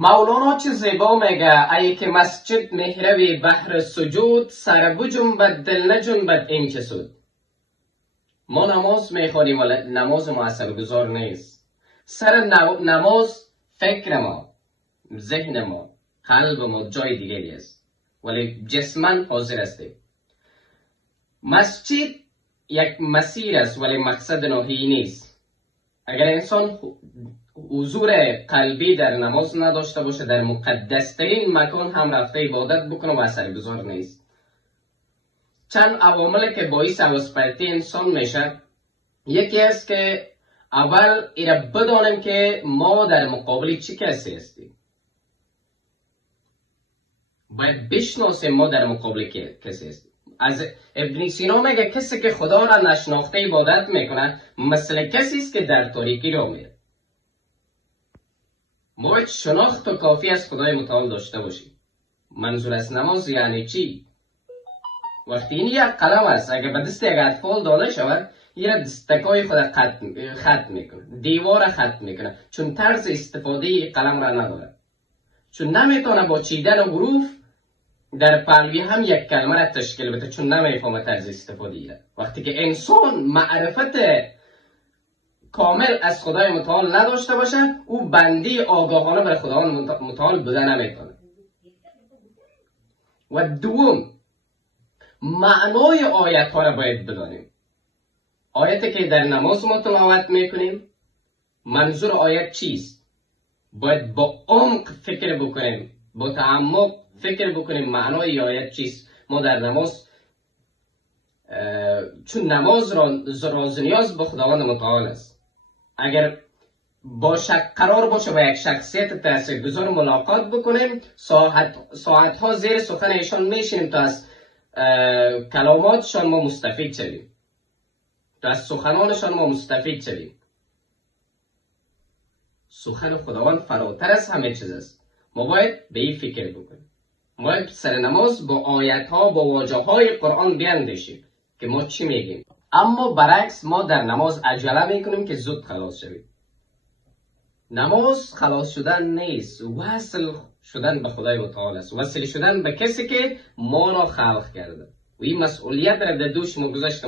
مولانا چه زیبا میگه ای که مسجد مهروی بحر سجود سر بجنبد دل نجنبد این چه سود. ما نماز میخوانیم ولی نماز ما اثرگذار نیست. سر نماز فکر ما، ذهن ما، قلب ما جای دیگری است ولی جسماً حاضر هستیم. مسجد یک مسیر است ولی مقصد نهایی نیست. اگر انسان حضور قلبی در نماز نداشته باشه در مقدسترین مکان هم رفته عبادت بکنه و اثرگذار نیست. چند عواملی که باعث حواسپرتی انسان میشه، یکی است که اول ایره بدانیم که ما در مقابل چی کسی هستیم. باید بشناسیم ما در مقابل کسی هستیم. از ابن سینا میگه کسی که خدا را نشناخته عبادت میکنه مثل کسی است که در تاریکی را میره. ما باید شناخت و کافی از خدای متعال داشته باشیم. منظور از نماز یعنی چی؟ وقتی این یک قلم است اگر به دست یک اطفال داده شود این دستکای خود خط میکنه، دیوار خط میکنه، چون طرز استفاده قلم را نداره، چون نمیتونه با چیدن حروف در پهلوی هم یک کلمه را تشکیل بده، چون نمیفهمه طرز استفاده را. وقتی که انسان معرفت کامل از خدای متعال نداشته باشه او بندی آگاهانه بر خداوند متعال بده نمیتونه. و دوم، معنای آیت ها را باید بدانیم. آیتی که در نماز ما تلاوت میکنیم منظور آیت چیست؟ باید با عمق فکر بکنیم، با تعمق فکر بکنیم معنای آیت چیست. ما در نماز چون نماز راز نیاز به خداوند متعال است. اگر با شک قرار باشه با یک شخصیت تاثیرگذار ملاقات بکنیم ساعت ها زیر سخن ایشان میشینیم تا از کلاماتشان ما مستفید شویم، تا از سخنانشان ما مستفید شویم. سخن خداوند فراتر از همه چیز است. ما باید به این فکر بکنیم. ما باید سر نماز با آیت ها با واژه های قرآن بیاندیشیم که ما چی میگیم. اما برعکس ما در نماز عجله میکنیم که زود خلاص شویم. نماز خلاص شدن نیست، وصل شدن به خدای متعال است، وصل شدن به کسی که ما را خلق کرده و این مسئولیت را در دوش ما گذاشته.